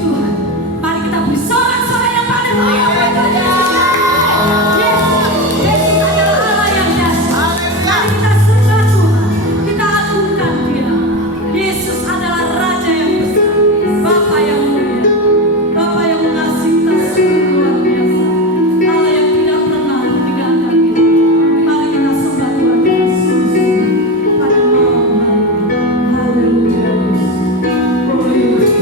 Tuhan. Mari kita beri sorak-sorai yang paling meriah buat Tuhan Yesus. Yesus adalah Allah yang dahsyat. Mari kita sembah Tuhan, kita agungkan Dia. Yesus adalah Raja yang besar, Bapa yang mulia, Bapa yang mengasihi kita sungguh luar biasa, Allah yang tidak pernah meninggalkan kita. Mari kita sembah Tuhan dengan sungguh-sungguh pada malam hari ini. Haleluya. Oh Yesus,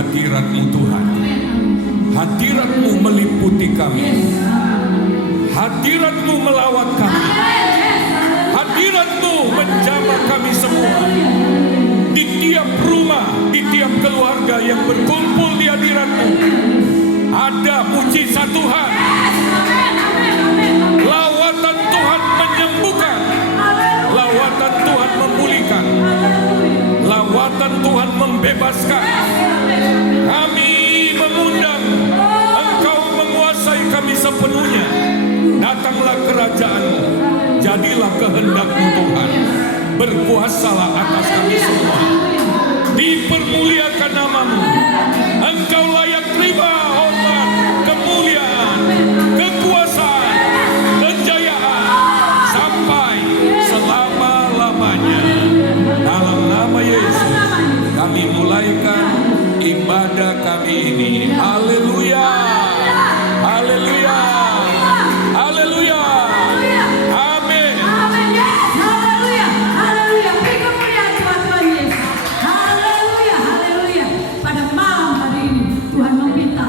hadirat-Mu Tuhan. Hadirat-Mu meliputi kami. Hadirat-Mu melawat kami. Hadirat-Mu menjamah kami semua. Di tiap rumah, di tiap keluarga yang berkumpul di hadirat-Mu, ada mujizat Tuhan. Lawatan Tuhan Datanglah kerajaan-Mu, jadilah kehendak-Mu Tuhan. Berkuasalah atas kami semua. Dipermuliakan nama-Mu. Engkau layak terima hormat, kemuliaan, kekuasaan, kejayaan sampai selama-lamanya. Dalam nama Yesus kami mulaikan ibadah kami ini. Haleluya. Haleluya. Haleluya. Amin. Amin, yes. Haleluya. Haleluya. Beri kemuliaan buat Tuhan Yesus. Haleluya. Haleluya. Pada malam hari ini Tuhan meminta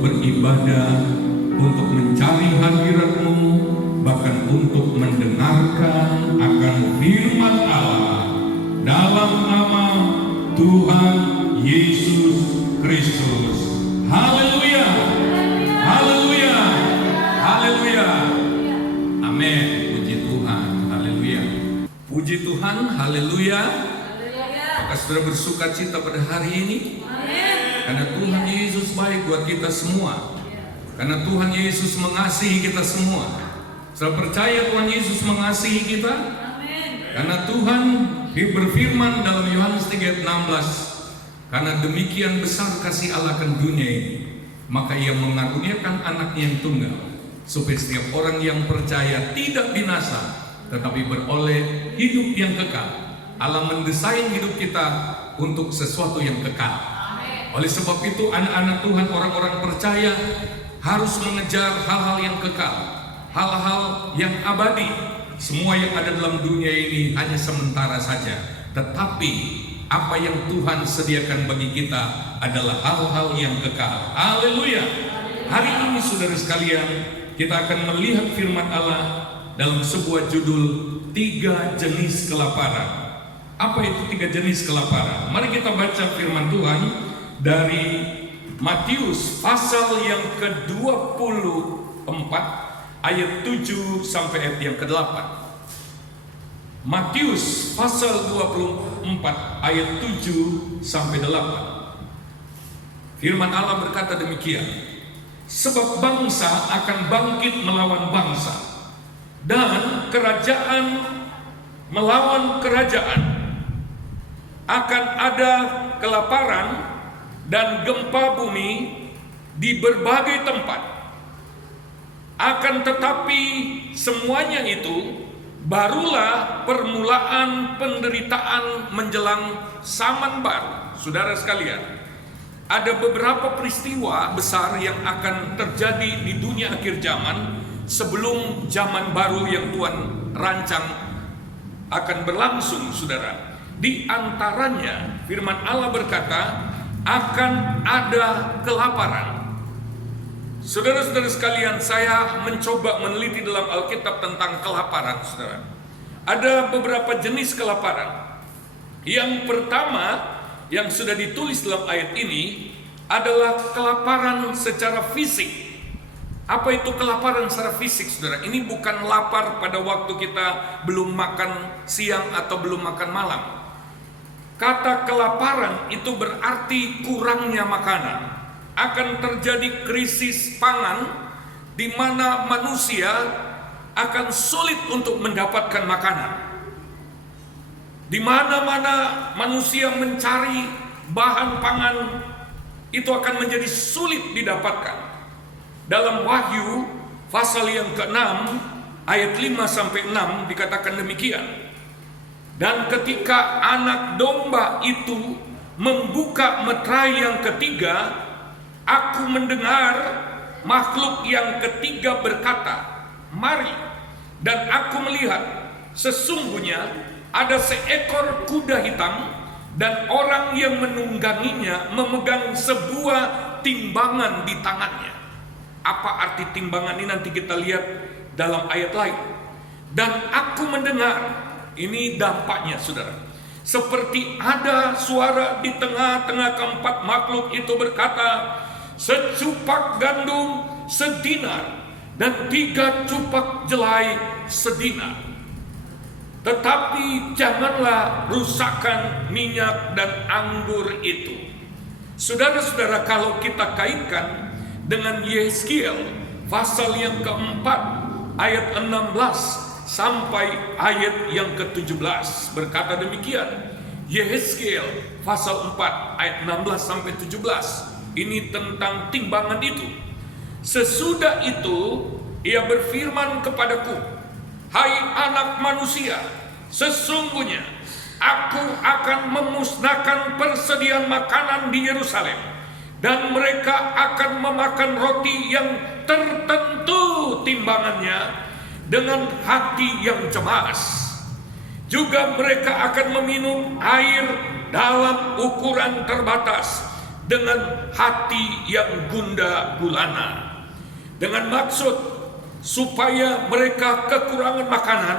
beribadah, untuk mencari hadirat-Mu, bahkan untuk mendengarkan akan firman Allah dalam nama Tuhan Yesus Kristus. Haleluya, haleluya, haleluya, amin. Puji Tuhan, haleluya. Puji Tuhan, haleluya. Apakah saudara bersuka cita pada hari ini? Karena Tuhan Yesus baik buat kita semua. Karena Tuhan Yesus mengasihi kita semua. Saya percaya Tuhan Yesus mengasihi kita. Karena Tuhan berfirman dalam Yohanes 3:16, karena demikian besar kasih Allah akan dunia ini, maka Ia mengaruniakan anaknya yang tunggal, supaya setiap orang yang percaya tidak binasa, tetapi beroleh hidup yang kekal. Allah mendesain hidup kita untuk sesuatu yang kekal. Oleh sebab itu anak-anak Tuhan, orang-orang percaya harus mengejar hal-hal yang kekal, hal-hal yang abadi. semua yang ada dalam dunia ini hanya sementara saja, tetapi apa yang Tuhan sediakan bagi kita adalah hal-hal yang kekal. Haleluya. Hari ini saudara sekalian, kita akan melihat firman Allah dalam sebuah judul 3 jenis kelaparan. Apa itu 3 jenis kelaparan? Mari kita baca firman Tuhan dari Matius pasal yang ke-24 ayat 7 sampai ayat yang ke-8. Matius pasal 24 ayat 7 sampai 8. Firman Allah berkata demikian, sebab bangsa akan bangkit melawan bangsa, dan kerajaan melawan kerajaan. Akan ada kelaparan dan gempa bumi di berbagai tempat. Akan tetapi semuanya itu barulah permulaan penderitaan menjelang zaman baru. Saudara sekalian, ada beberapa peristiwa besar yang akan terjadi di dunia akhir zaman sebelum zaman baru yang Tuhan rancang akan berlangsung, saudara. Di antaranya firman Allah berkata akan ada kelaparan. Saudara-saudara sekalian, saya mencoba meneliti dalam Alkitab tentang kelaparan, saudara. Ada beberapa jenis kelaparan. Yang pertama yang sudah ditulis dalam ayat ini adalah kelaparan secara fisik. Apa itu kelaparan secara fisik, saudara? Ini bukan lapar pada waktu kita belum makan siang atau belum makan malam. Kata kelaparan itu berarti kurangnya makanan. Akan terjadi krisis pangan di mana manusia akan sulit untuk mendapatkan makanan. Di mana-mana manusia mencari bahan pangan itu akan menjadi sulit didapatkan. Dalam Wahyu pasal yang ke-6 ayat 5 sampai 6 dikatakan demikian. Dan ketika anak domba itu membuka meterai yang ketiga, aku mendengar makhluk yang ketiga berkata, mari. Dan aku melihat sesungguhnya ada seekor kuda hitam, dan orang yang menungganginya memegang sebuah timbangan di tangannya. Apa arti timbangan ini nanti kita lihat dalam ayat lain. Dan aku mendengar, ini dampaknya, saudara, seperti ada suara di tengah-tengah keempat makhluk itu berkata, secupak gandum sedinar dan 3 cupak jelai sedinar. Tetapi janganlah rusakkan minyak dan anggur itu. Saudara-saudara, kalau kita kaitkan dengan Yehezkiel pasal yang ke-4 ayat 16 sampai ayat yang ke-17 berkata demikian. Yehezkiel pasal 4 ayat 16 sampai 17. Ini tentang timbangan itu. Sesudah itu ia berfirman kepadaku, hai anak manusia, sesungguhnya aku akan memusnahkan persediaan makanan di Yerusalem, dan mereka akan memakan roti yang tertentu timbangannya dengan hati yang cemas. Juga mereka akan meminum air dalam ukuran terbatas dengan hati yang gundah gulana, dengan maksud supaya mereka kekurangan makanan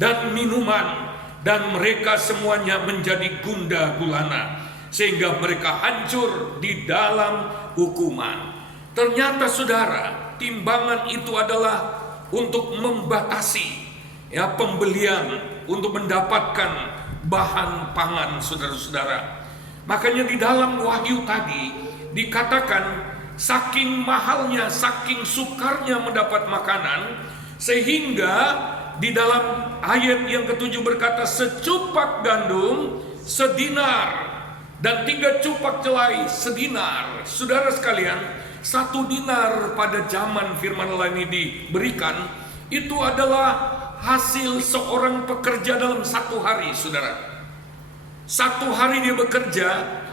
dan minuman, dan mereka semuanya menjadi gundah gulana, sehingga mereka hancur di dalam hukuman. Ternyata, saudara, timbangan itu adalah untuk membatasi pembelian, untuk mendapatkan bahan pangan, saudara-saudara. Makanya di dalam Wahyu tadi dikatakan saking mahalnya, saking sukarnya mendapat makanan, sehingga di dalam ayat yang ke-7 berkata secupak gandum sedinar dan 3 cupak jelai sedinar. Saudara sekalian, 1 dinar pada zaman firman Allah ini diberikan, itu adalah hasil seorang pekerja dalam 1 hari, saudara. 1 hari dia bekerja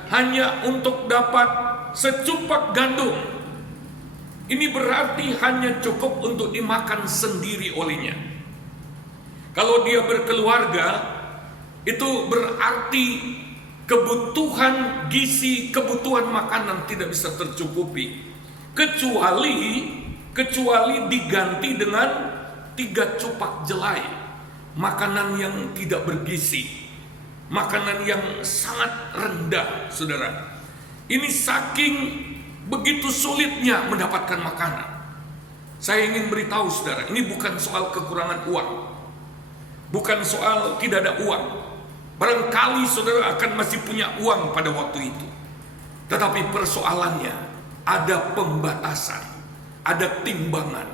hanya untuk dapat secupak gandum. Ini berarti hanya cukup untuk dimakan sendiri olehnya. Kalau dia berkeluarga, itu berarti kebutuhan gizi, kebutuhan makanan tidak bisa tercukupi. Kecuali diganti dengan 3 cupak jelai, makanan yang tidak bergizi, makanan yang sangat rendah, saudara. Ini saking begitu sulitnya mendapatkan makanan. Saya ingin beritahu saudara, ini bukan soal kekurangan uang, bukan soal tidak ada uang. Barangkali saudara akan masih punya uang pada waktu itu, tetapi persoalannya ada pembatasan, ada timbangan.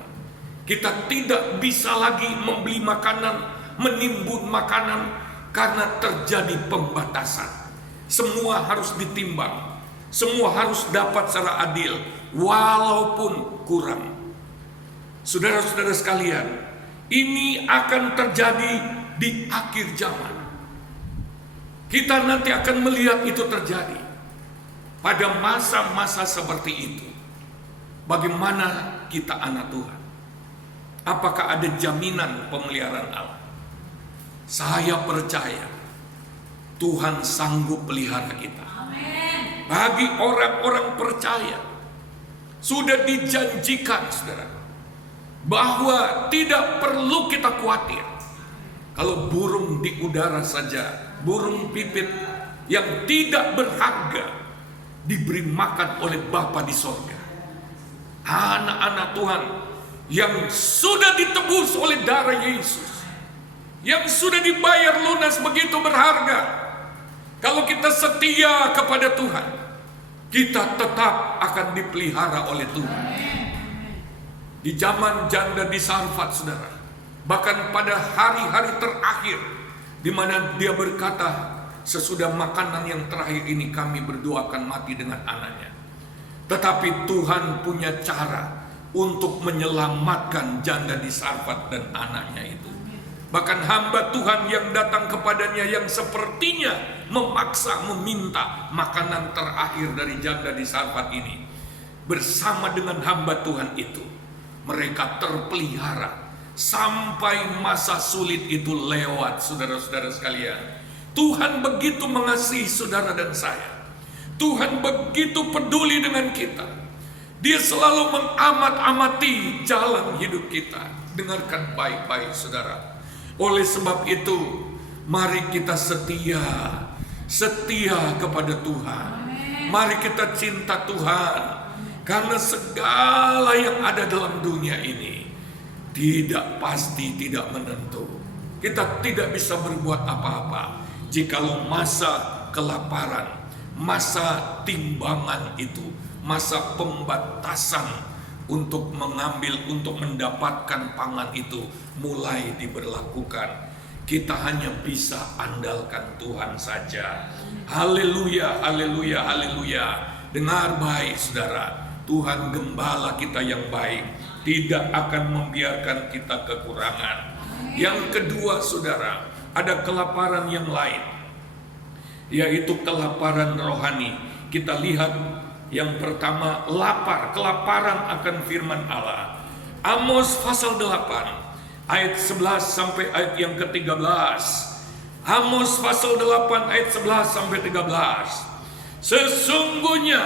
Kita tidak bisa lagi membeli makanan, menimbun makanan, karena terjadi pembatasan. Semua harus ditimbang, semua harus dapat secara adil, walaupun kurang. Saudara-saudara sekalian, ini akan terjadi di akhir zaman. Kita nanti akan melihat itu terjadi pada masa-masa seperti itu. Bagaimana kita anak Tuhan? Apakah ada jaminan pemeliharaan Allah? Saya percaya Tuhan sanggup pelihara kita. Bagi orang-orang percaya, sudah dijanjikan saudara, bahwa tidak perlu kita khawatir. Kalau burung di udara saja, burung pipit yang tidak berharga diberi makan oleh Bapa di sorga. Anak-anak Tuhan yang sudah ditebus oleh darah Yesus, yang sudah dibayar lunas begitu berharga. Kalau kita setia kepada Tuhan, kita tetap akan dipelihara oleh Tuhan. Di zaman janda di Sarfat, saudara, bahkan pada hari-hari terakhir, di mana dia berkata, sesudah makanan yang terakhir ini kami berdua akan mati dengan anaknya. Tetapi Tuhan punya cara untuk menyelamatkan janda di Sarfat dan anaknya itu. Bahkan hamba Tuhan yang datang kepadanya yang sepertinya memaksa meminta makanan terakhir dari janda di Sarfat ini, bersama dengan hamba Tuhan itu, mereka terpelihara sampai masa sulit itu lewat. Saudara-saudara sekalian, Tuhan begitu mengasihi saudara dan saya. Tuhan begitu peduli dengan kita. Dia selalu mengamat-amati jalan hidup kita. Dengarkan baik-baik saudara. Oleh sebab itu, mari kita setia kepada Tuhan. Mari kita cinta Tuhan, karena segala yang ada dalam dunia ini tidak pasti, tidak menentu. Kita tidak bisa berbuat apa-apa jikalau masa kelaparan, masa timbangan itu, masa pembatasan untuk mengambil, untuk mendapatkan pangan itu mulai diberlakukan. Kita hanya bisa andalkan Tuhan saja. Haleluya, haleluya, haleluya. Dengar baik saudara, Tuhan gembala kita yang baik tidak akan membiarkan kita kekurangan. Yang kedua saudara, ada kelaparan yang lain, yaitu kelaparan rohani. Kita lihat yang pertama, lapar, kelaparan akan firman Allah. Amos pasal 8 ayat 11 sampai ayat yang ke-13. Amos pasal 8 ayat 11 sampai 13. Sesungguhnya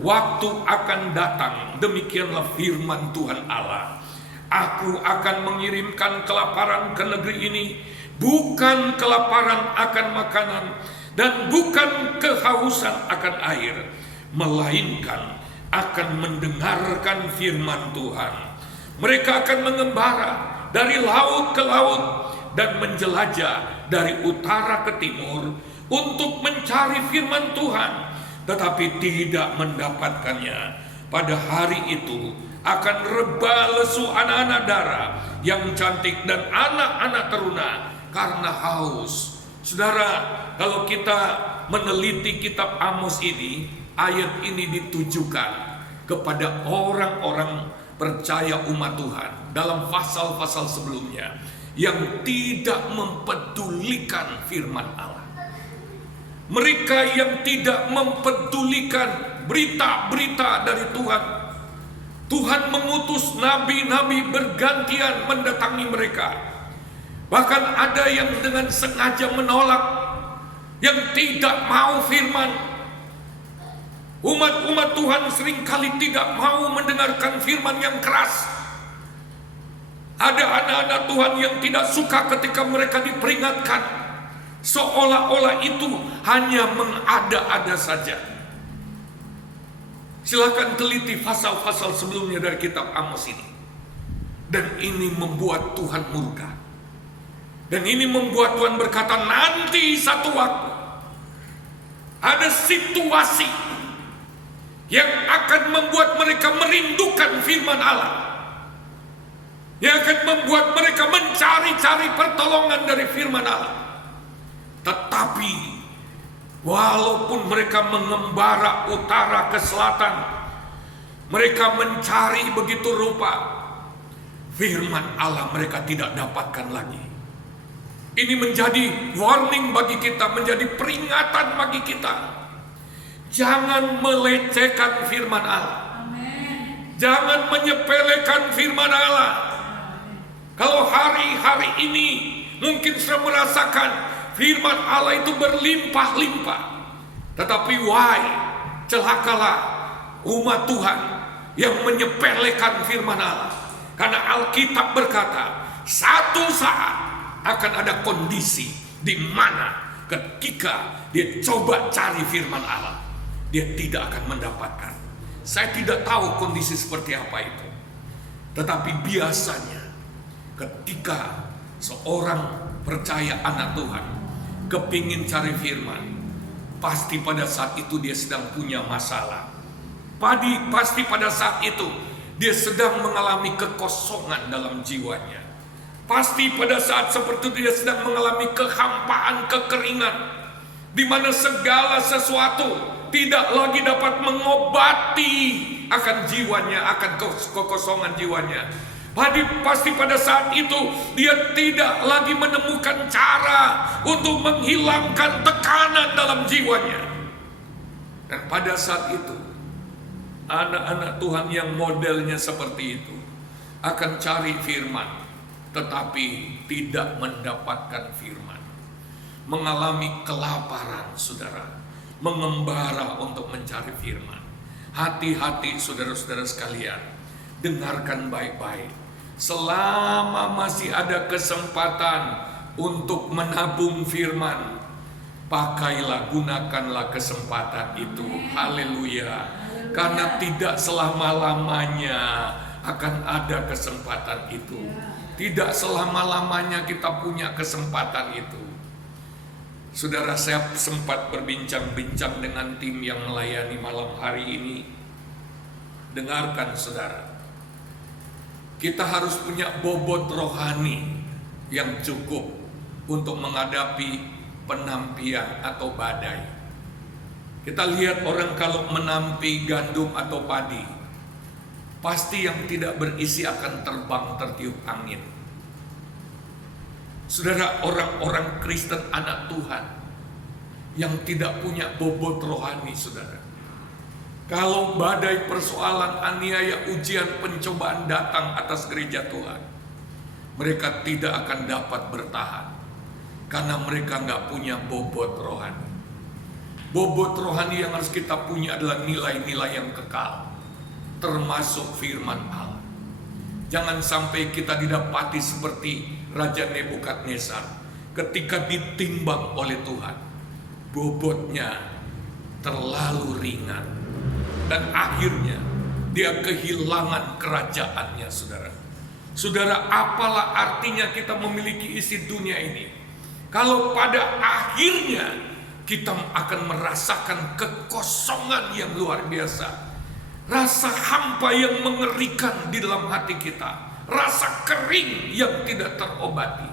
waktu akan datang, demikianlah firman Tuhan Allah, aku akan mengirimkan kelaparan ke negeri ini, bukan kelaparan akan makanan dan bukan kehausan akan air, melainkan akan mendengarkan firman Tuhan. Mereka akan mengembara dari laut ke laut dan menjelajah dari utara ke timur untuk mencari firman Tuhan, tetapi tidak mendapatkannya. Pada hari itu akan reba lesu anak-anak darah yang cantik dan anak-anak teruna karena haus. Saudara, kalau kita meneliti kitab Amos ini, ayat ini ditujukan kepada orang-orang percaya umat Tuhan dalam pasal-pasal sebelumnya yang tidak mempedulikan firman Allah. Mereka yang tidak mempedulikan berita-berita dari Tuhan. Tuhan mengutus nabi-nabi bergantian mendatangi mereka. Bahkan ada yang dengan sengaja menolak, yang tidak mau firman. Umat-umat Tuhan seringkali tidak mau mendengarkan firman yang keras. Ada anak-anak Tuhan yang tidak suka ketika mereka diperingatkan, seolah-olah itu hanya mengada-ada saja. Silakan teliti pasal-pasal sebelumnya dari kitab Amos ini. Dan ini membuat Tuhan murka. Dan ini membuat Tuhan berkata, nanti satu waktu ada situasi yang akan membuat mereka merindukan firman Allah, yang akan membuat mereka mencari-cari pertolongan dari firman Allah. Tetapi walaupun mereka mengembara utara ke selatan, mereka mencari begitu rupa, firman Allah mereka tidak dapatkan lagi. Ini menjadi warning bagi kita, menjadi peringatan bagi kita. Jangan melecehkan firman Allah. Amin. Jangan menyepelekan firman Allah. Kalau hari-hari ini mungkin sudah merasakan firman Allah itu berlimpah-limpah, tetapi celakalah umat Tuhan yang menyepelekan firman Allah. Karena Alkitab berkata, satu saat akan ada kondisi di mana ketika dia coba cari firman Allah, dia tidak akan mendapatkan. Saya tidak tahu kondisi seperti apa itu. Tetapi biasanya ketika seorang percaya anak Tuhan kepingin cari firman, pasti pada saat itu dia sedang punya masalah. Pasti pada saat itu dia sedang mengalami kekosongan dalam jiwanya. Pasti pada saat seperti itu dia sedang mengalami kehampaan, kekeringan, di mana segala sesuatu tidak lagi dapat mengobati akan jiwanya, akan kekosongan jiwanya. Pasti pada saat itu dia tidak lagi menemukan cara untuk menghilangkan tekanan dalam jiwanya. Dan pada saat itu anak-anak Tuhan yang modelnya seperti itu akan cari firman, tetapi tidak mendapatkan firman. Mengalami kelaparan, saudara, mengembara untuk mencari firman. Hati-hati saudara-saudara sekalian, dengarkan baik-baik. Selama masih ada kesempatan untuk menabung firman, pakailah, gunakanlah kesempatan itu. Haleluya. Karena tidak selama-lamanya akan ada kesempatan itu. Tidak selama-lamanya kita punya kesempatan itu. Saudara, saya sempat berbincang-bincang dengan tim yang melayani malam hari ini. Dengarkan saudara, kita harus punya bobot rohani yang cukup untuk menghadapi penampian atau badai. Kita lihat orang kalau menampi gandum atau padi, pasti yang tidak berisi akan terbang tertiup angin. Saudara, orang-orang Kristen anak Tuhan yang tidak punya bobot rohani, saudara, kalau badai, persoalan, aniaya, ujian, pencobaan datang atas gereja Tuhan, mereka tidak akan dapat bertahan karena mereka nggak punya bobot rohani. Bobot rohani yang harus kita punya adalah nilai-nilai yang kekal, termasuk firman Allah. Jangan sampai kita didapati seperti Raja Nebukadnezar ketika ditimbang oleh Tuhan, bobotnya terlalu ringan dan akhirnya dia kehilangan kerajaannya, saudara. Saudara, apalah artinya kita memiliki isi dunia ini kalau pada akhirnya kita akan merasakan kekosongan yang luar biasa, rasa hampa yang mengerikan di dalam hati kita, rasa kering yang tidak terobati.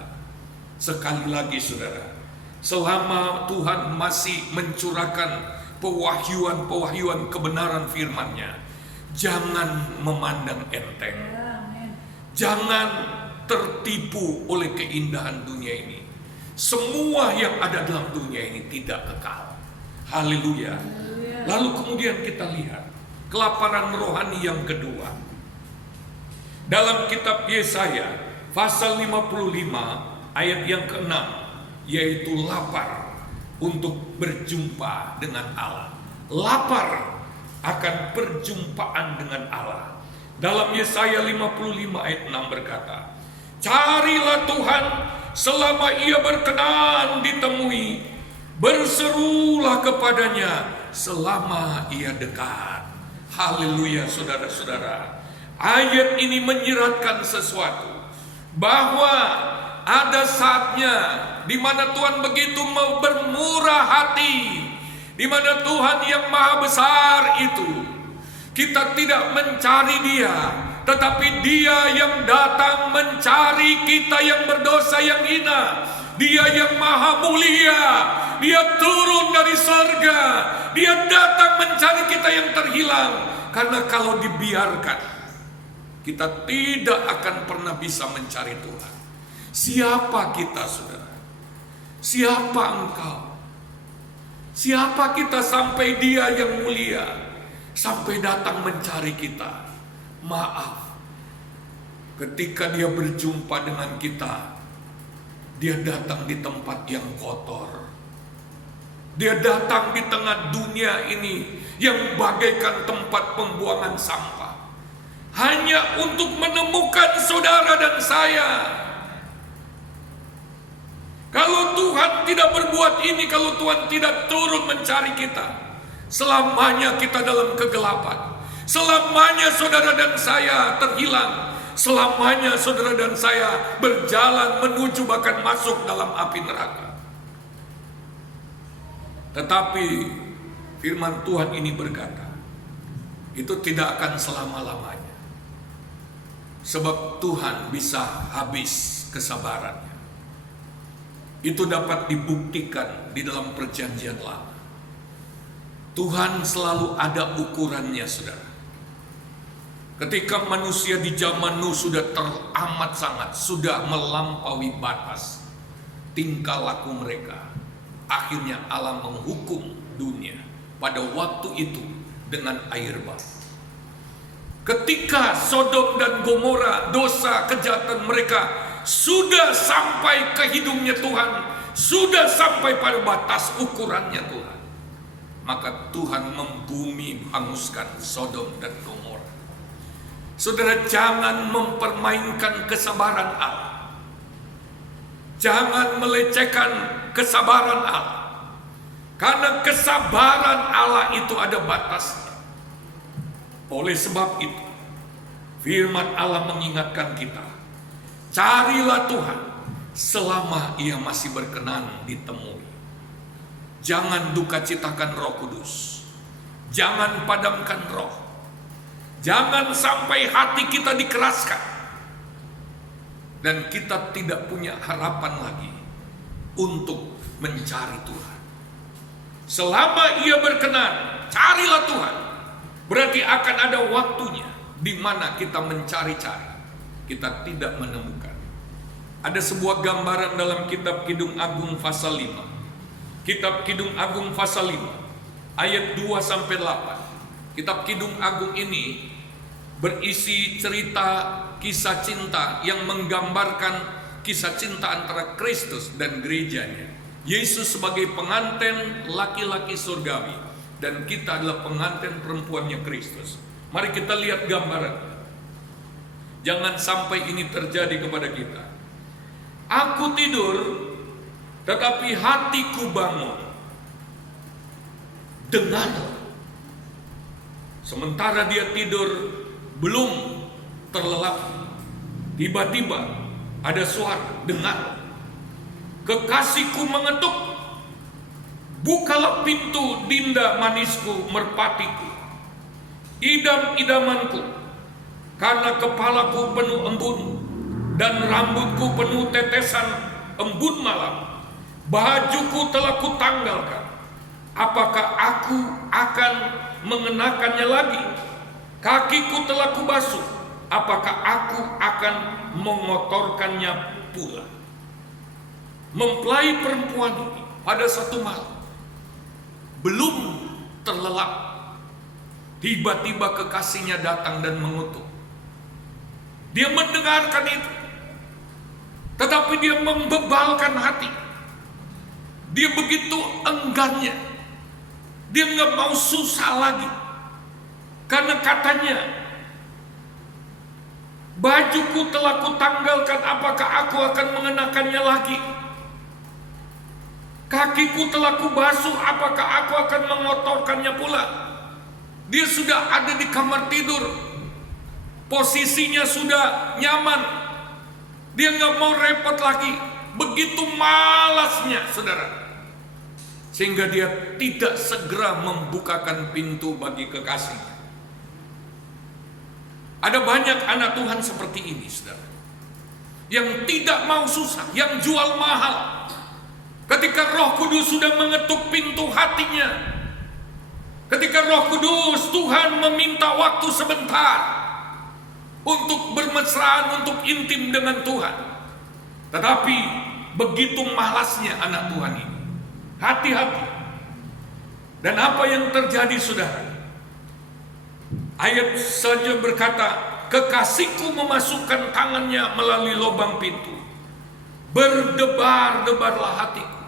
Sekali lagi saudara, selama Tuhan masih mencurahkan pewahyuan kebenaran firman-Nya, jangan memandang enteng. Jangan tertipu oleh keindahan dunia ini. Semua yang ada dalam dunia ini tidak kekal. Haleluya. Lalu kemudian kita lihat kelaparan rohani yang kedua. Dalam kitab Yesaya pasal 55 ayat yang ke-6, yaitu lapar untuk berjumpa dengan Allah. Lapar akan perjumpaan dengan Allah. Dalam Yesaya 55 ayat 6 berkata, carilah Tuhan selama ia berkenan ditemui, berserulah kepadanya selama ia dekat. Haleluya saudara-saudara. Ayat ini menyiratkan sesuatu, bahwa ada saatnya di mana Tuhan begitu bermurah hati, di mana Tuhan yang maha besar itu, kita tidak mencari Dia, tetapi Dia yang datang mencari kita yang berdosa, yang hina. Dia yang maha mulia, Dia turun dari surga, Dia datang mencari kita yang terhilang. Karena kalau dibiarkan, kita tidak akan pernah bisa mencari Tuhan. Siapa kita, saudara? Siapa engkau? Siapa kita sampai Dia yang mulia sampai datang mencari kita? Maaf, ketika Dia berjumpa dengan kita, Dia datang di tempat yang kotor. Dia datang di tengah dunia ini yang bagaikan tempat pembuangan sampah, hanya untuk menemukan saudara dan saya. Kalau Tuhan tidak berbuat ini, kalau Tuhan tidak turun mencari kita, selamanya kita dalam kegelapan. Selamanya saudara dan saya terhilang. Selamanya saudara dan saya berjalan menuju bahkan masuk dalam api neraka. Tetapi firman Tuhan ini berkata, itu tidak akan selama-lamanya. Sebab Tuhan bisa habis kesabarannya. Itu dapat dibuktikan di dalam perjanjian lama. Tuhan selalu ada ukurannya, saudara. Ketika manusia di zaman Nuh sudah teramat sangat, sudah melampaui batas tingkah laku mereka, akhirnya Allah menghukum dunia pada waktu itu dengan air bah. Ketika Sodom dan Gomora, dosa kejahatan mereka sudah sampai ke hidungnya Tuhan, sudah sampai pada batas ukurannya Tuhan, maka Tuhan membumi hanguskan Sodom dan Gomora. Saudara, jangan mempermainkan kesabaran Allah. Jangan melecehkan kesabaran Allah. Karena kesabaran Allah itu ada batasnya. Oleh sebab itu, firman Allah mengingatkan kita, carilah Tuhan selama Ia masih berkenan ditemui. Jangan duka citakan Roh Kudus. Jangan padamkan roh. Jangan sampai hati kita dikeraskan dan kita tidak punya harapan lagi untuk mencari Tuhan. Selama Ia berkenan, carilah Tuhan. Berarti akan ada waktunya di mana kita mencari-cari, kita tidak menemukan. Ada sebuah gambaran dalam kitab Kidung Agung pasal 5. Kitab Kidung Agung pasal 5 ayat 2 sampai 8. Kitab Kidung Agung ini berisi cerita kisah cinta yang menggambarkan kisah cinta antara Kristus dan gerejanya. Yesus sebagai pengantin laki-laki surgawi dan kita adalah pengantin perempuannya Kristus. Mari kita lihat gambaran. Jangan sampai ini terjadi kepada kita. Aku tidur, tetapi hatiku bangun. Dengarlah. Sementara dia tidur, belum terlelap, tiba-tiba ada suara, dengar. Kekasihku mengetuk, bukalah pintu dinda manisku, merpatiku, idam-idamanku, karena kepalaku penuh embun dan rambutku penuh tetesan embun malam. Bajuku telah kutanggalkan. Apakah aku akan mengenakannya lagi? Kakiku telah kubasuh. Apakah aku akan mengotorkannya pula? Mempelai perempuan ini pada satu malam belum terlelap, tiba-tiba kekasihnya datang dan mengutuk. Dia mendengarkan itu, tetapi dia membebalkan hati. Dia begitu enggannya, dia nggak mau susah lagi, karena katanya, bajuku telah kutanggalkan, apakah aku akan mengenakannya lagi? Kakiku telah kubasuh, apakah aku akan mengotorkannya pula? Dia sudah ada di kamar tidur, posisinya sudah nyaman, dia nggak mau repot lagi. Begitu malasnya, saudara, sehingga dia tidak segera membukakan pintu bagi kekasih. Ada banyak anak Tuhan seperti ini, saudara, yang tidak mau susah, yang jual mahal. Ketika Roh Kudus sudah mengetuk pintu hatinya, ketika Roh Kudus, Tuhan meminta waktu sebentar untuk bermesraan, untuk intim dengan Tuhan, tetapi begitu malasnya anak Tuhan ini. Hati-hati. Dan apa yang terjadi, saudara? Ayat saja berkata, kekasihku memasukkan tangannya melalui lubang pintu, berdebar-debarlah hatiku.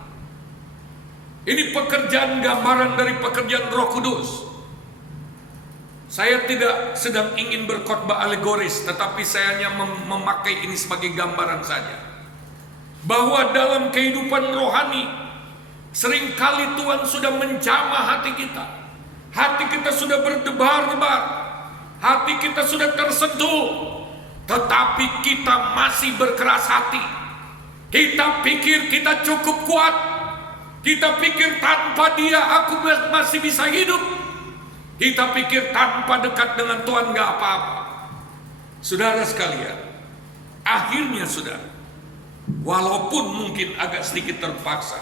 Ini pekerjaan gambaran dari pekerjaan Roh Kudus. Saya tidak sedang ingin berkhotbah alegoris, tetapi saya hanya memakai ini sebagai gambaran saja, bahwa dalam kehidupan rohani seringkali Tuhan sudah menjamah hati kita. Hati kita sudah berdebar-debar, hati kita sudah tersentuh, tetapi kita masih berkeras hati. Kita pikir kita cukup kuat, kita pikir tanpa dia aku masih bisa hidup, kita pikir tanpa dekat dengan Tuhan gak apa-apa. Saudara sekalian, akhirnya saudara, walaupun mungkin agak sedikit terpaksa,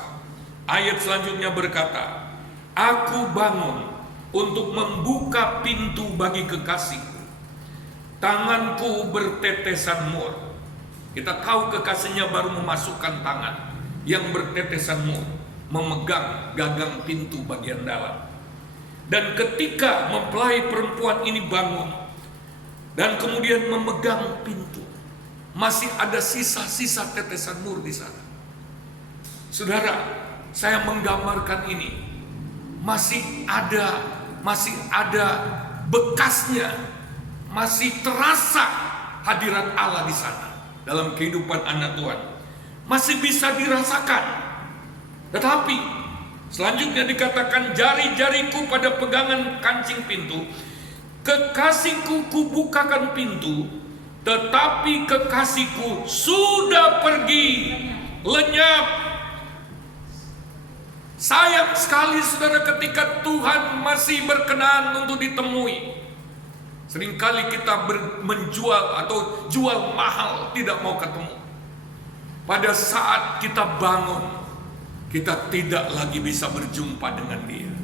ayat selanjutnya berkata, aku bangun untuk membuka pintu bagi kekasihku, tanganku bertetesan mur. Kita tahu kekasihnya baru memasukkan tangan yang bertetesan mur, memegang gagang pintu bagian dalam. Dan ketika mempelai perempuan ini bangun dan kemudian memegang pintu, masih ada sisa-sisa tetesan mur di sana. Saudara, saya menggambarkan ini, masih ada bekasnya, masih terasa hadirat Allah di sana dalam kehidupan anak Tuhan, masih bisa dirasakan. Tetapi selanjutnya dikatakan, jari-jariku pada pegangan kancing pintu, kekasihku kubukakan pintu, tetapi kekasihku sudah pergi lenyap. Sayang sekali saudara, ketika Tuhan masih berkenan untuk ditemui, seringkali kita menjual atau jual mahal, tidak mau ketemu. Pada saat kita bangun, kita tidak lagi bisa berjumpa dengan dia,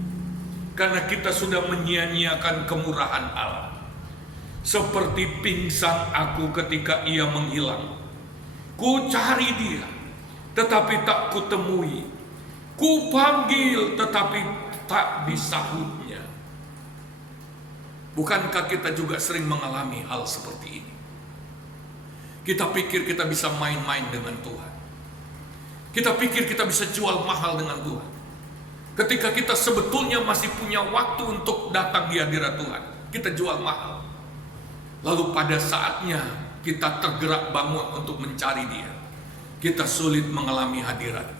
karena kita sudah menyia-nyiakan kemurahan Allah. Seperti pingsan aku ketika ia menghilang. Ku cari dia, tetapi tak kutemui. Ku panggil, tetapi tak disahutnya. Bukankah kita juga sering mengalami hal seperti ini? Kita pikir kita bisa main-main dengan Tuhan. Kita pikir kita bisa jual mahal dengan Tuhan, ketika kita sebetulnya masih punya waktu untuk datang di hadirat Tuhan. Kita jual mahal. Lalu pada saatnya kita tergerak bangun untuk mencari dia, kita sulit mengalami hadiratnya.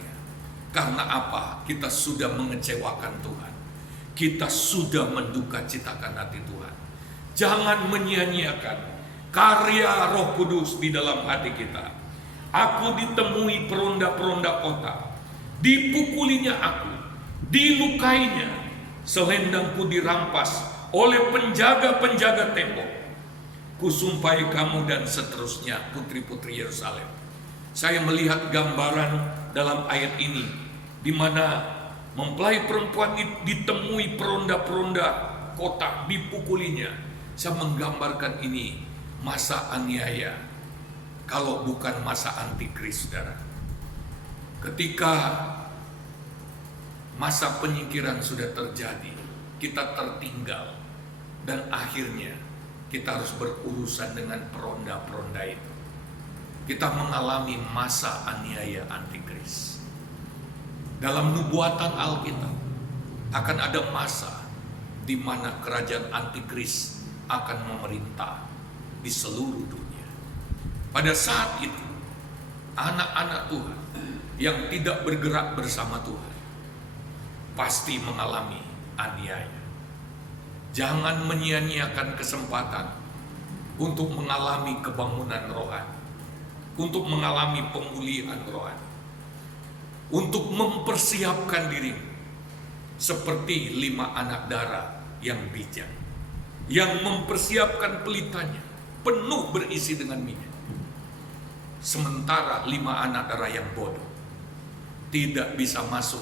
Karena apa? Kita sudah mengecewakan Tuhan, kita sudah menduka citakan hati Tuhan. Jangan menyia-nyiakan karya Roh Kudus di dalam hati kita. Aku ditemui peronda-peronda kota, dipukulinya aku, dilukainya, selendangku dirampas oleh penjaga-penjaga tembok. Kusumpai kamu, dan seterusnya, putri-putri Yerusalem. Saya melihat gambaran dalam ayat ini, di mana mempelai perempuan ditemui peronda-peronda kota, dipukulinya. Saya menggambarkan ini masa aniaya, kalau bukan masa antikris, saudara. Ketika masa penyingkiran sudah terjadi, kita tertinggal, dan akhirnya kita harus berurusan dengan peronda-peronda itu. kita mengalami masa aniaya antikris. Dalam nubuatan Alkitab akan ada masa di mana kerajaan antikris akan memerintah di seluruh dunia. Pada saat itu, anak-anak Tuhan yang tidak bergerak bersama Tuhan pasti mengalami aniaya. Jangan menyia-nyiakan kesempatan untuk mengalami kebangunan rohani, untuk mengalami pemulihan rohani, untuk mempersiapkan diri seperti 5 anak darah yang bijak, yang mempersiapkan pelitanya penuh berisi dengan minyak. Sementara 5 anak darah yang bodoh tidak bisa masuk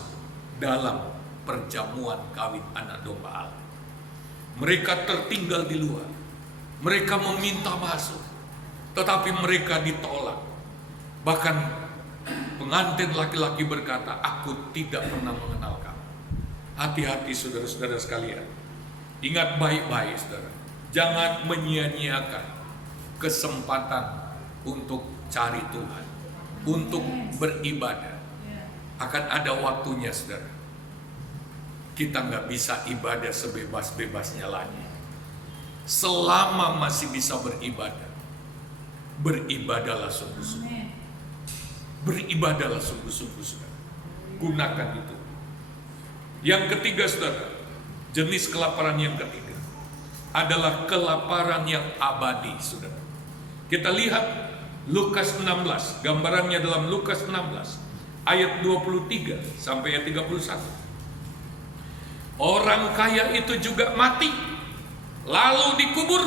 dalam perjamuan kawin anak domba Allah. Mereka tertinggal di luar. Mereka meminta masuk, tetapi mereka ditolak. Bahkan pengantin laki-laki berkata, "Aku tidak pernah mengenal kamu." Hati-hati saudara-saudara sekalian. Ingat baik-baik saudara. Jangan menyia-nyiakan kesempatan untuk cari Tuhan, untuk beribadah. Akan ada waktunya saudara. Kita nggak bisa ibadah sebebas-bebasnya lagi. Selama masih bisa beribadah, beribadahlah sungguh-sungguh. Beribadahlah sungguh-sungguh saudara. Gunakan itu. Yang ketiga saudara, jenis kelaparan yang ketiga adalah kelaparan yang abadi saudara. Kita lihat Lukas 16, gambarannya dalam Lukas 16 ayat 23 sampai ayat 31. Orang kaya itu juga mati, lalu dikubur,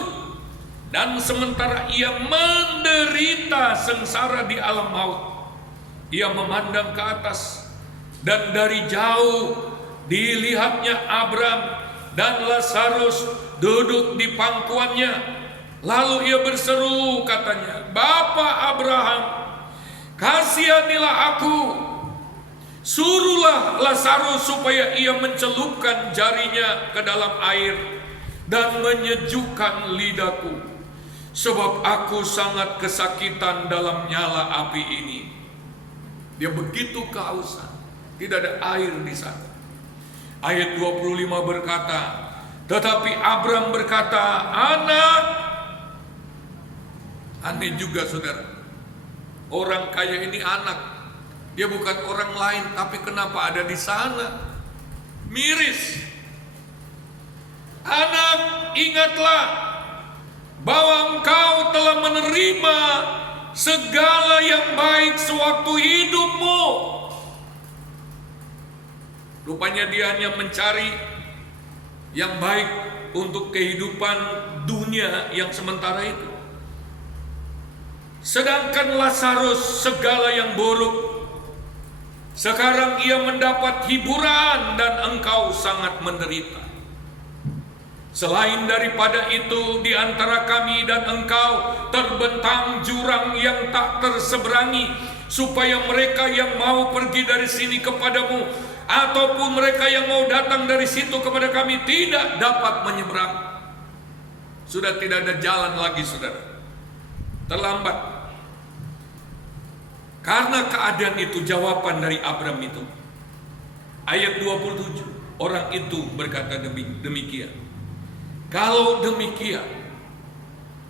dan sementara ia menderita sengsara di alam maut, ia memandang ke atas, dan dari jauh dilihatnya Abram dan Lazarus duduk di pangkuannya. Lalu ia berseru katanya, "Bapa Abraham, kasihanilah aku. Suruhlah Lazarus supaya ia mencelupkan jarinya ke dalam air dan menyejukkan lidahku, sebab aku sangat kesakitan dalam nyala api ini." Dia begitu kehausan, tidak ada air di sana. Ayat 25 berkata, tetapi Abram berkata, "Anak." Aneh juga saudara, orang kaya ini anak. Dia bukan orang lain, tapi kenapa ada di sana? Miris. "Anak, ingatlah bahwa engkau telah menerima segala yang baik sewaktu hidupmu." Rupanya dia hanya mencari yang baik untuk kehidupan dunia yang sementara itu. Sedangkan Lazarus segala yang buruk. Sekarang ia mendapat hiburan dan engkau sangat menderita. Selain daripada itu, di antara kami dan engkau terbentang jurang yang tak terseberangi, supaya mereka yang mau pergi dari sini kepadamu, ataupun mereka yang mau datang dari situ kepada kami, tidak dapat menyeberang. Sudah tidak ada jalan lagi saudara. Terlambat. Karena keadaan itu, jawaban dari Abram itu, ayat 27, orang itu berkata demikian, "Kalau demikian,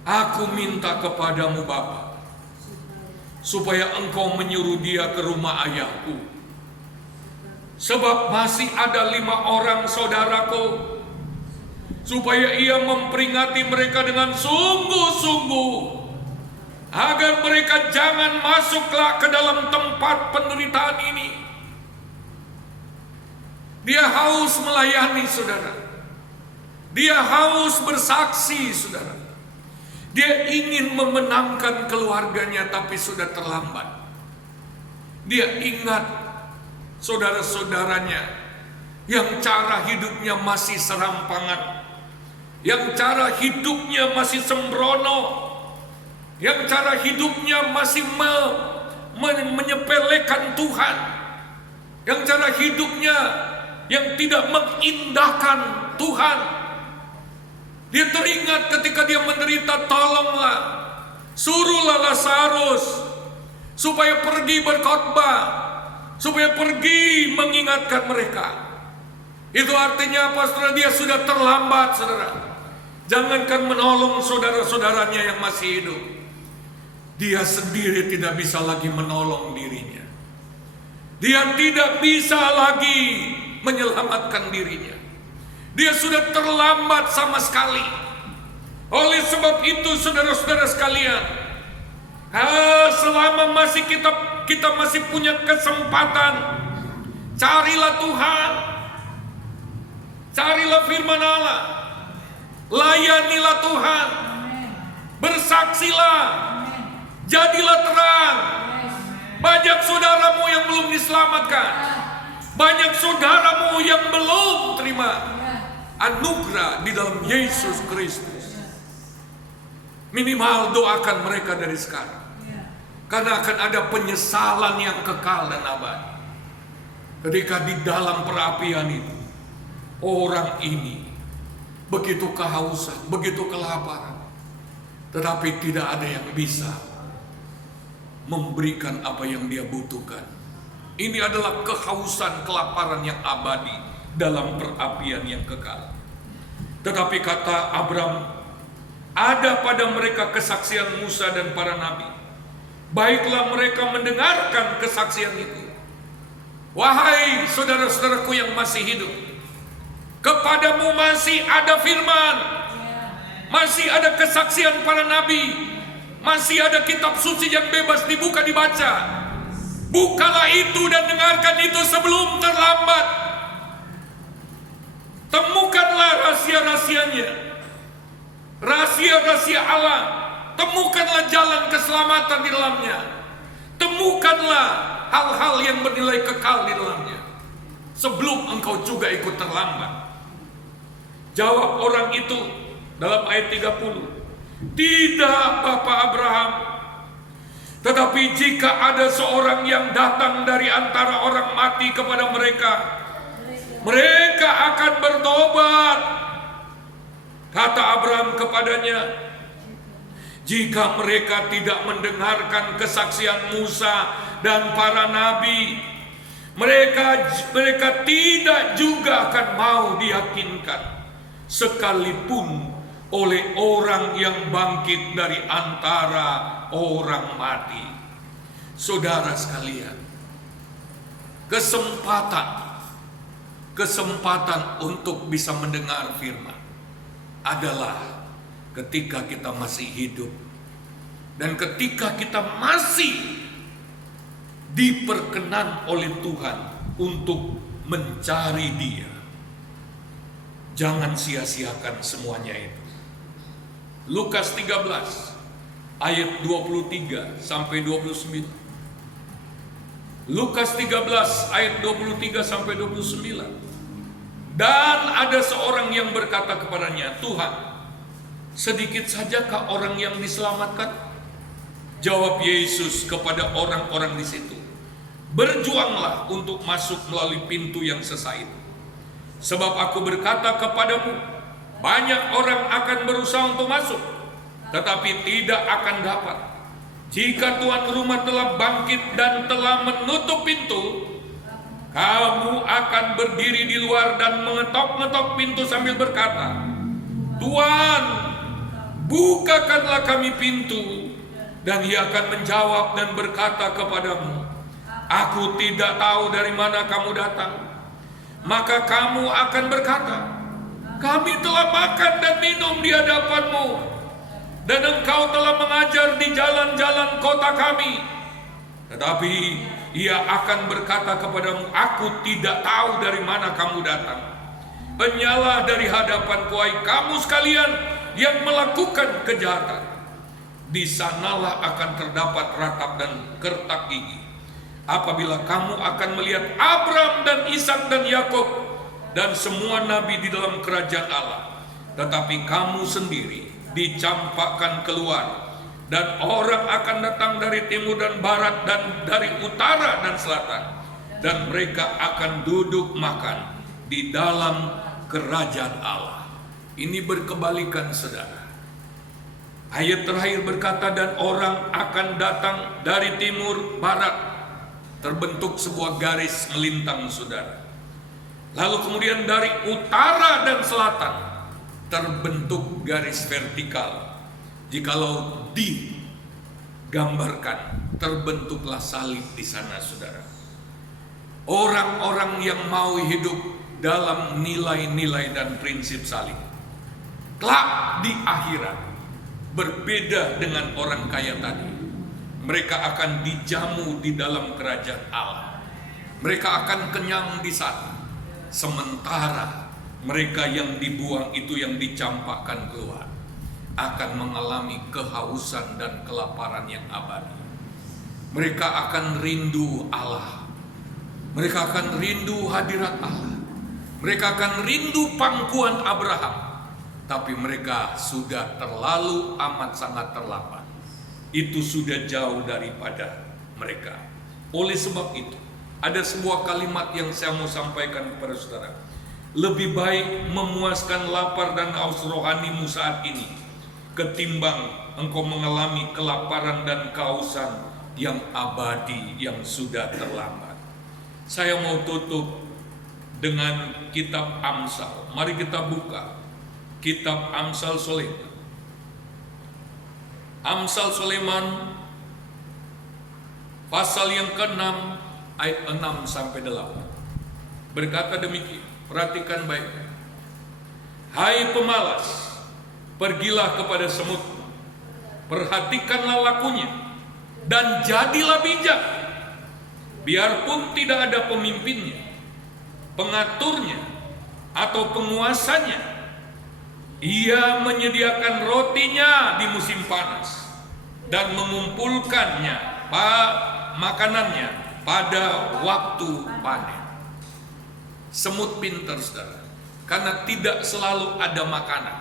aku minta kepadamu Bapa, supaya engkau menyuruh dia ke rumah ayahku, sebab masih ada 5 orang saudaraku, supaya ia memperingati mereka dengan sungguh-sungguh, agar mereka jangan masuklah ke dalam tempat penderitaan ini." Dia haus melayani saudara. Dia haus bersaksi saudara. Dia ingin memenangkan keluarganya, tapi sudah terlambat. Dia ingat saudara-saudaranya yang cara hidupnya masih serampangan, yang cara hidupnya masih sembrono, yang cara hidupnya masih menyepelekan Tuhan, yang cara hidupnya yang tidak mengindahkan Tuhan. Dia teringat ketika dia menderita, "Tolonglah, suruhlah Lazarus supaya pergi berkhotbah, supaya pergi mengingatkan mereka. Itu artinya apa, saudara? Dia sudah terlambat, saudara. Jangankan menolong saudara-saudaranya yang masih hidup, dia sendiri tidak bisa lagi menolong dirinya. Dia tidak bisa lagi menyelamatkan dirinya. Dia sudah terlambat sama sekali. Oleh sebab itu, saudara-saudara sekalian, selama masih kita masih punya kesempatan, carilah Tuhan, carilah firman Allah, layanilah Tuhan, bersaksilah, jadilah terang. Banyak saudaramu yang belum diselamatkan, banyak saudaramu yang belum terima anugerah di dalam Yesus Kristus. Minimal doakan mereka dari sekarang, karena akan ada penyesalan yang kekal dan abadi. Ketika di dalam perapian itu, orang ini begitu kehausan, begitu kelaparan, tetapi tidak ada yang bisa memberikan apa yang dia butuhkan. Ini adalah kehausan, kelaparan yang abadi dalam perapian yang kekal. Tetapi kata Abram, ada pada mereka kesaksian Musa dan para nabi. Baiklah mereka mendengarkan kesaksian itu. Wahai saudara-saudaraku yang masih hidup, kepadamu masih ada firman, masih ada kesaksian para nabi, masih ada kitab suci yang bebas dibuka dibaca. Bukalah itu dan dengarkan itu sebelum terlambat. Temukanlah rahasia-rahasianya, rahasia-rahasia Allah. Temukanlah jalan keselamatan di dalamnya. Temukanlah hal-hal yang bernilai kekal di dalamnya, sebelum engkau juga ikut terlambat. Jawab orang itu dalam ayat 30. Tidak, Bapak Abraham. Tetapi jika ada seorang yang datang dari antara orang mati kepada mereka, mereka akan bertobat. Kata Abraham kepadanya, jika mereka tidak mendengarkan kesaksian Musa dan para nabi, mereka tidak juga akan mau diyakinkan, sekalipun oleh orang yang bangkit dari antara orang mati. Saudara sekalian, kesempatan untuk bisa mendengar firman adalah ketika kita masih hidup dan ketika kita masih diperkenan oleh Tuhan untuk mencari Dia. Jangan sia-siakan semuanya itu. Lukas 13 ayat 23 sampai 29. Lukas 13 ayat 23 sampai 29. Dan ada seorang yang berkata kepadanya, Tuhan, sedikit sajakah orang yang diselamatkan? Jawab Yesus kepada orang-orang di situ, berjuanglah untuk masuk melalui pintu yang sesak itu. Sebab aku berkata kepadamu, banyak orang akan berusaha untuk masuk, tetapi tidak akan dapat. Jika tuan rumah telah bangkit dan telah menutup pintu, kamu akan berdiri di luar dan mengetok-ngetok pintu sambil berkata, Tuan, bukakanlah kami pintu. Dan ia akan menjawab dan berkata kepadamu, aku tidak tahu dari mana kamu datang. Maka kamu akan berkata, kami telah makan dan minum di hadapanmu, dan engkau telah mengajar di jalan-jalan kota kami. Tetapi ia akan berkata kepadamu, aku tidak tahu dari mana kamu datang. Penyalah dari hadapanku, hai kamu sekalian yang melakukan kejahatan. Di sanalah akan terdapat ratap dan kertak gigi, apabila kamu akan melihat Abraham dan Ishak dan Yakub dan semua nabi di dalam kerajaan Allah. Tetapi kamu sendiri dicampakkan keluar, dan orang akan datang dari timur dan barat dan dari utara dan selatan, dan mereka akan duduk makan di dalam kerajaan Allah. Ini berkebalikan, saudara. Ayat terakhir berkata, dan orang akan datang dari timur barat. Terbentuk sebuah garis melintang, saudara. Lalu kemudian dari utara dan selatan terbentuk garis vertikal. Jikalau digambarkan, terbentuklah salib di sana, saudara. Orang-orang yang mau hidup dalam nilai-nilai dan prinsip salib, kelak di akhirat berbeda dengan orang kaya tadi. Mereka akan dijamu di dalam kerajaan Allah. Mereka akan kenyang di sana. Sementara mereka yang dibuang itu, yang dicampakkan keluar, akan mengalami kehausan dan kelaparan yang abadi. Mereka akan rindu Allah. Mereka akan rindu hadirat Allah. Mereka akan rindu pangkuan Abraham. Tapi mereka sudah terlalu amat sangat terlambat. Itu sudah jauh daripada mereka. Oleh sebab itu, ada sebuah kalimat yang saya mau sampaikan kepada saudara. Lebih baik memuaskan lapar dan haus rohanimu saat ini, ketimbang engkau mengalami kelaparan dan kehausan yang abadi yang sudah terlambat. Saya mau tutup dengan kitab Amsal. Mari kita buka kitab Amsal Sulaiman. Amsal Sulaiman pasal yang ke-6 ayat 6 sampai 8. Berkata demikian, perhatikan baik. Hai pemalas, pergilah kepada semut, perhatikanlah lakunya, dan jadilah bijak. Biarpun tidak ada pemimpinnya, pengaturnya, atau penguasanya, ia menyediakan rotinya di musim panas dan mengumpulkannya makanannya pada waktu panen. Semut pintar, saudara, karena tidak selalu ada makanan.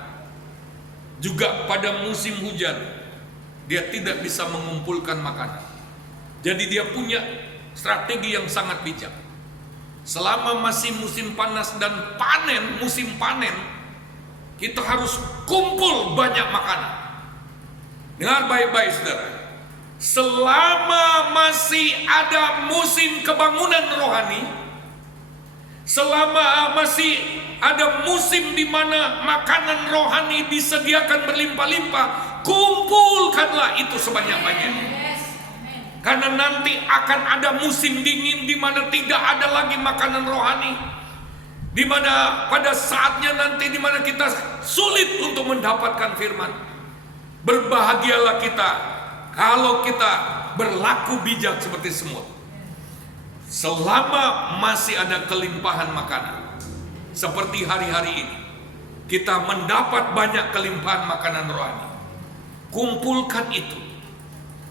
Juga pada musim hujan dia tidak bisa mengumpulkan makanan. Jadi dia punya strategi yang sangat bijak. Selama masih musim panas dan panen, musim panen, kita harus kumpul banyak makanan. Dengar baik-baik, saudara. Selama masih ada musim kebangunan rohani, selama masih ada musim di mana makanan rohani disediakan berlimpah-limpah, kumpulkanlah itu sebanyak-banyaknya. Karena nanti akan ada musim dingin di mana tidak ada lagi makanan rohani, di mana pada saatnya nanti di mana kita sulit untuk mendapatkan firman. Berbahagialah kita kalau kita berlaku bijak seperti semut. Selama masih ada kelimpahan makanan, seperti hari-hari ini, kita mendapat banyak kelimpahan makanan rohani. Kumpulkan itu,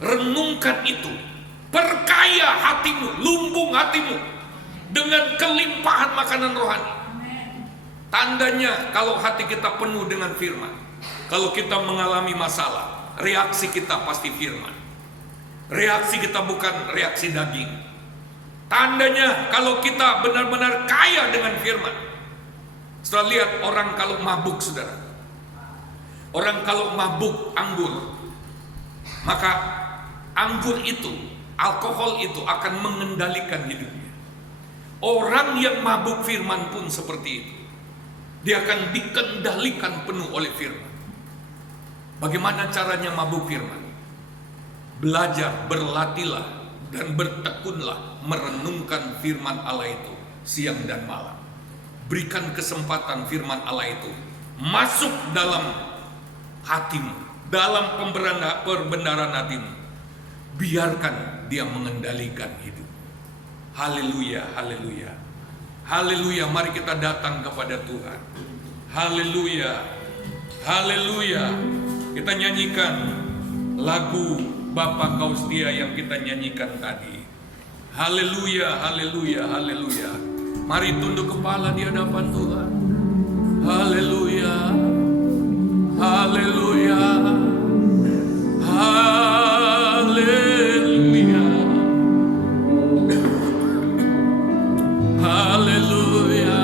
renungkan itu, perkaya hatimu, lumbung hatimu dengan kelimpahan makanan rohani. Tandanya kalau hati kita penuh dengan firman, kalau kita mengalami masalah, reaksi kita pasti firman. Reaksi kita bukan reaksi daging. Tandanya kalau kita benar-benar kaya dengan firman. Setelah lihat orang kalau mabuk, saudara, orang kalau mabuk anggur, maka anggur itu, alkohol itu akan mengendalikan hidupnya. Orang yang mabuk firman pun seperti itu. Dia akan dikendalikan penuh oleh firman. Bagaimana caranya mabuk firman? Belajar, berlatihlah, dan bertekunlah merenungkan firman Allah itu siang dan malam. Berikan kesempatan firman Allah itu masuk dalam hatimu, dalam perbendaharaan hatimu. Biarkan dia mengendalikan hidup. Haleluya, haleluya, haleluya. Mari kita datang kepada Tuhan. Haleluya, haleluya. Kita nyanyikan lagu Bapa Kau Setia yang kita nyanyikan tadi. Haleluya, haleluya, haleluya. Mari tunduk kepala di hadapan Tuhan. Haleluya, haleluya, haleluya, haleluya.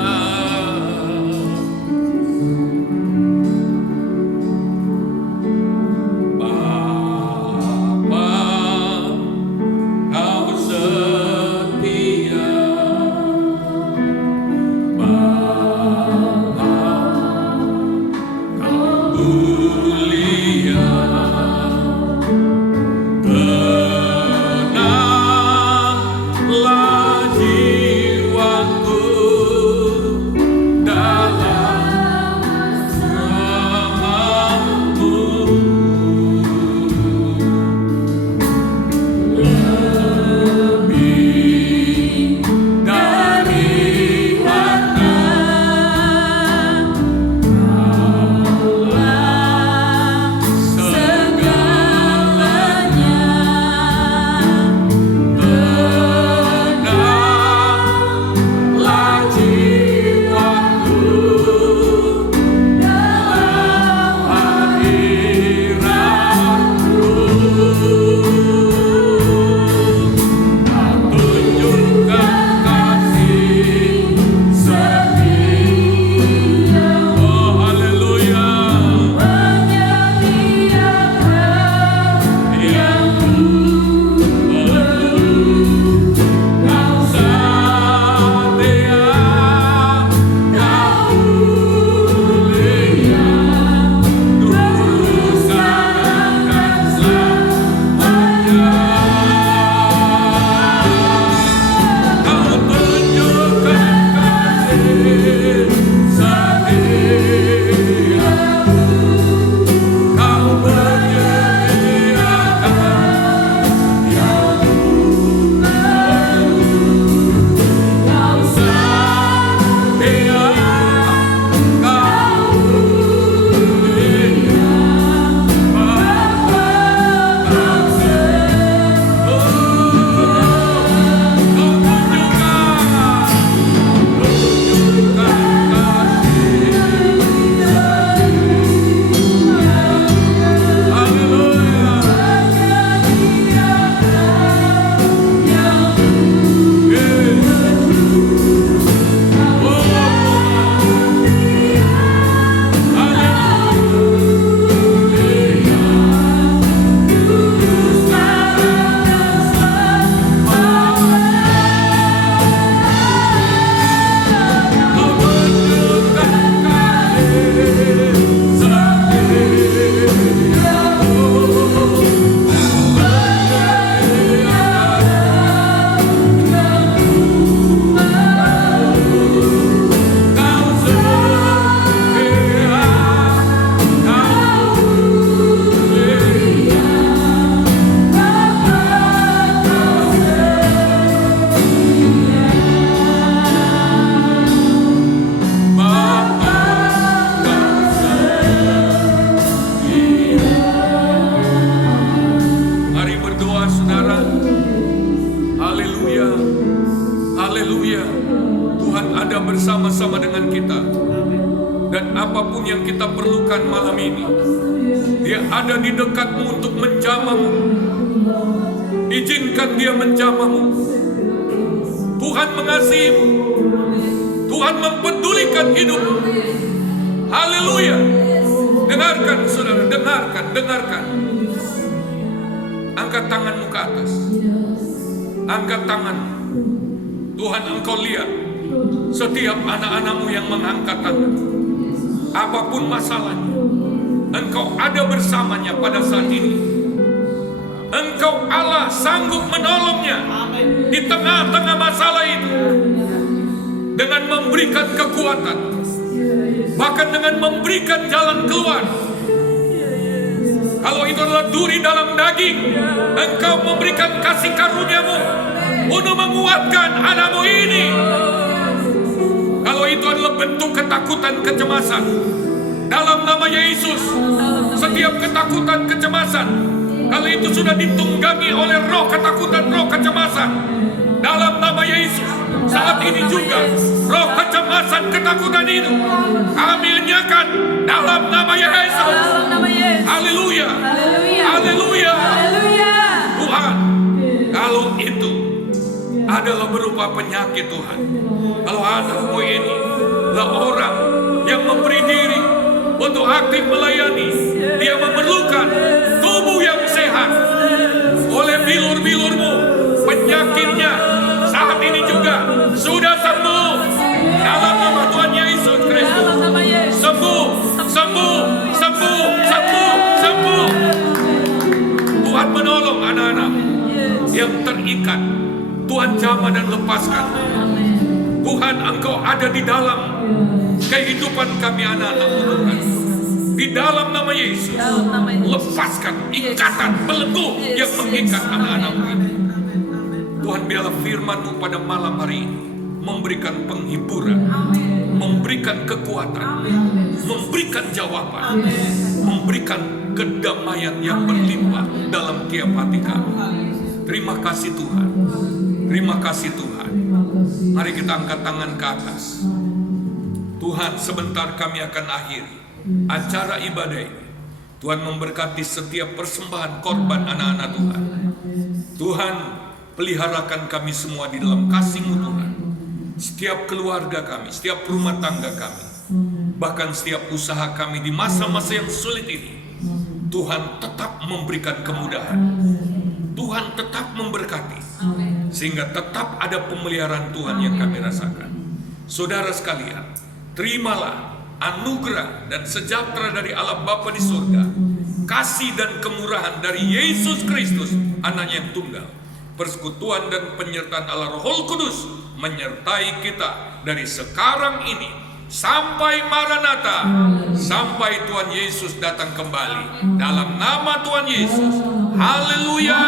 dengan kita. Dan apapun yang kita perlukan malam ini, Dia ada di dekatmu untuk menjamahmu. Izinkan Dia menjamahmu. Tuhan mengasihimu. Tuhan mempedulikan hidupmu. Haleluya. Dengarkan saudara, dengarkan. Angkat tanganmu ke atas. Angkat tangan. Tuhan, Engkau lihat setiap anak-anakmu yang mengangkat tangan. Apapun masalahnya, Engkau ada bersamanya pada saat ini. Engkau Allah sanggup menolongnya di tengah-tengah masalah itu, dengan memberikan kekuatan, bahkan dengan memberikan jalan keluar. Kalau itu adalah duri dalam daging, Engkau memberikan kasih karunia-Mu untuk menguatkan anakmu ini. Kalau itu adalah bentuk ketakutan, kecemasan, dalam nama Yesus, setiap ketakutan, kecemasan, kalau itu sudah ditunggangi oleh roh ketakutan, roh kecemasan, dalam nama Yesus, saat ini juga roh kecemasan, ketakutan itu kami lenyapkan dalam nama Yesus. Haleluya. Haleluya. Tuhan, kalau itu adalah berupa penyakit Tuhan, kalau anakmu ini adalah orang yang memberi diri untuk aktif melayani, dia memerlukan tubuh yang sehat. Oleh bilur-bilurmu, penyakitnya saat ini juga sudah sembuh dalam nama Tuhan Yesus Kristus. Sembuh. Tuhan menolong anak-anak yang terikat. Tuhan jamah dan lepaskan. Tuhan, Engkau ada di dalam kehidupan kami anak-anak-Mu Tuhan. Di dalam nama Yesus, lepaskan ikatan belenggu yang mengikat anak-anak-Mu ini. Tuhan, biarlah firman-Mu pada malam hari ini memberikan penghiburan, memberikan kekuatan, memberikan jawaban, memberikan kedamaian yang berlimpah dalam tiap hati kami. Terima kasih Tuhan. Terima kasih Tuhan. Mari kita angkat tangan ke atas. Tuhan, sebentar kami akan akhiri acara ibadah ini. Tuhan memberkati setiap persembahan korban anak-anak Tuhan. Tuhan, peliharakan kami semua di dalam kasih-Mu Tuhan. Setiap keluarga kami, setiap rumah tangga kami, bahkan setiap usaha kami di masa-masa yang sulit ini, Tuhan tetap memberikan kemudahan. Tuhan tetap memberkati, sehingga tetap ada pemeliharaan Tuhan yang kami rasakan. Saudara sekalian, terimalah anugerah dan sejahtera dari Allah Bapa di surga, kasih dan kemurahan dari Yesus Kristus, Anaknya yang tunggal, persekutuan dan penyertaan Allah Roh Kudus menyertai kita dari sekarang ini sampai Maranatha, sampai Tuhan Yesus datang kembali. Dalam nama Tuhan Yesus, haleluya.